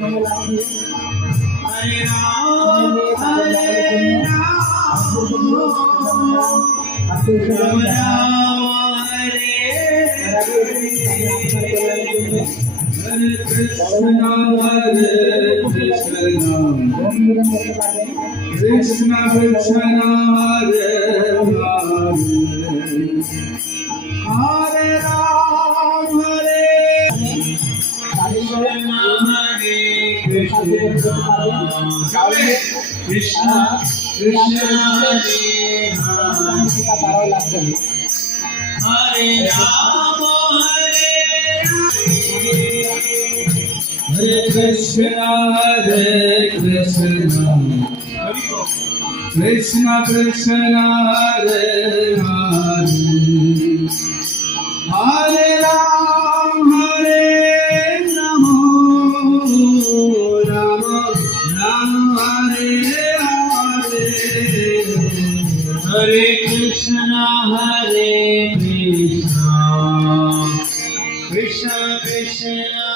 Hare Ram, Hare Ram, Ram Hare Krishna, Hare Krishna, Krishna Krishna, Hare Hare, Hare Ram, Hare Krishna, Krishna Hare Hare, Hare Ram, Hare Krishna, Hare Krishna, Krishna Krishna, Hare Hare, Hare Ram, Hare Ram, Ram Ram, Hare Hare, Hare Krishna, Hare Krishna, Krishna Krishna,